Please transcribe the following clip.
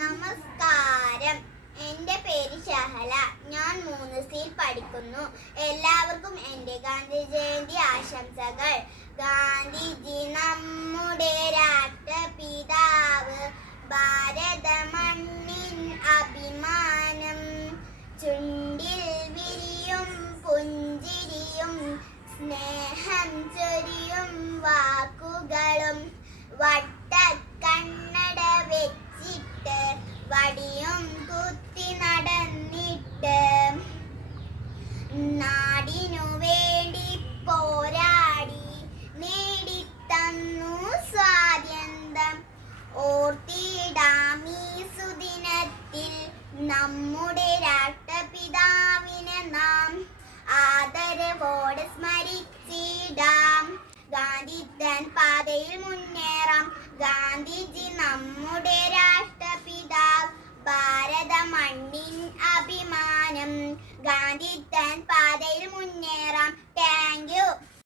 നമസ്കാരം. എൻ്റെ പേര് ഷഹല. ഞാൻ 3 പഠിക്കുന്നു. എല്ലാവർക്കും എൻ്റെ ഗാന്ധി ജയന്തി ആശംസകൾ. ഗാന്ധിജി നമ്മുടെ രാഷ്ട്രപിതാവ്, ഭാരത മണ്ണിൻ അഭിമാനം. ചുണ്ടിൽ വിരിയും പുഞ്ചിരിയും സ്നേഹം ചൊരിയും വാക്കുകളും, വട്ടക്കണ്ണട വെച്ചിട്ട് വടിയും കുത്തി നടന്നിട്ട് നാടിനു വേണ്ടി പോരാടി നേടിത്തന്നു സ്വാതന്ത്ര്യം. ഓർത്തിടാമീ സുദിനത്തിൽ നമ്മുടെ രാഷ്ട്രപിതാവിനെ നാം ആദരവോടെ സ്മരിച്ചിടാം. ഗാന്ധിജൻ പാതയിൽ മുന്നേറാം. ഗാന്ധിജി നമ്മുടെ രാഷ്ട്രപിതാവ്, ഭാരത മണ്ണിൻ അഭിമാനം. ഗാന്ധിജൻ പാതയിൽ